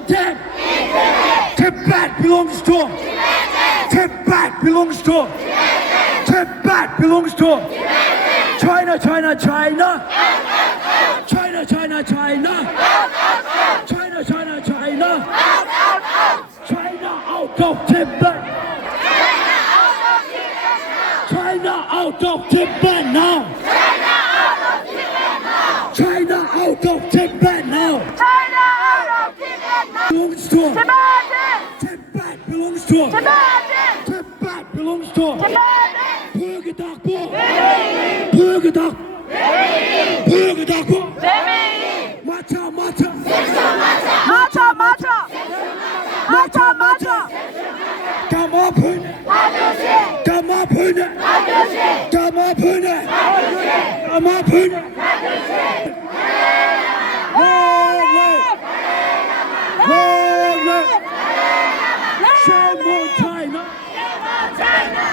them. Tibet belongs to. Tibet belongs to. Tibet belongs to. China, China, China. China, China, China. China, China, China. China out of Tibet. China out of Tibet now. China out of Tibet now. Belongs to. Tibet belongs to. Tibet belongs to. Burgerdag bu. Burgerdag. Burgerdag bu. Mata mata.